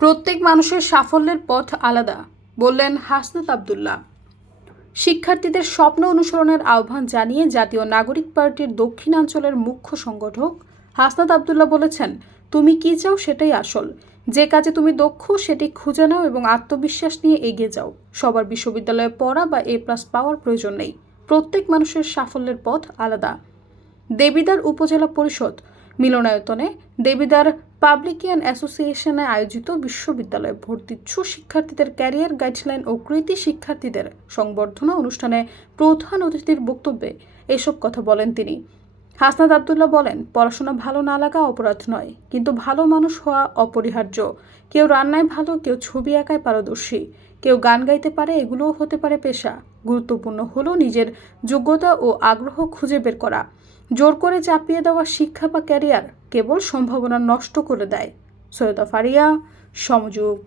প্রত্যেক মানুষের সাফল্যের পথ আলাদা, বললেন হাসনাত আব্দুল্লাহ। শিক্ষার্থীদের স্বপ্ন অনুসরণের আহ্বান জানিয়ে জাতীয় নাগরিক পার্টির দক্ষিণাঞ্চলের মুখ্য সংগঠক হাসনাত আব্দুল্লাহ বলেছেন, তুমি কি চাও সেটাই আসল। যে কাজে তুমি দক্ষ সেটি খুঁজে নাও এবং আত্মবিশ্বাস নিয়ে এগিয়ে যাও। সবার বিশ্ববিদ্যালয়ে পড়া বা A+ পাওয়ার প্রয়োজন নেই। প্রত্যেক মানুষের সাফল্যের পথ আলাদা। দেবিদ্বার উপজেলা পরিষদ মিলনায়তনে দেবিদ্বার পাবলিকিয়ান অ্যাসোসিয়েশনে আয়োজিত বিশ্ববিদ্যালয়ে ভর্তিচ্ছু শিক্ষার্থীদের ক্যারিয়ার গাইডলাইন ও কৃতি শিক্ষার্থীদের সংবর্ধনা অনুষ্ঠানে প্রধান অতিথির বক্তব্যে এসব কথা বলেন তিনি। হাসনাত আব্দুল্লাহ বলেন, পড়াশোনা ভালো না লাগা অপরাধ নয়, কিন্তু ভালো মানুষ হওয়া অপরিহার্য। কেউ রান্নায় ভালো, কেউ ছবি আঁকায় পারদর্শী, কেউ গান গাইতে পারে, এগুলোও হতে পারে পেশা। গুরুত্বপূর্ণ হলো নিজের যোগ্যতা ও আগ্রহ খুঁজে বের করা। জোর করে চাপিয়ে দেওয়া শিক্ষা বা ক্যারিয়ার কেবল সম্ভাবনা নষ্ট করে দেয়। সৈয়দা ফারিয়া, সমযোগ।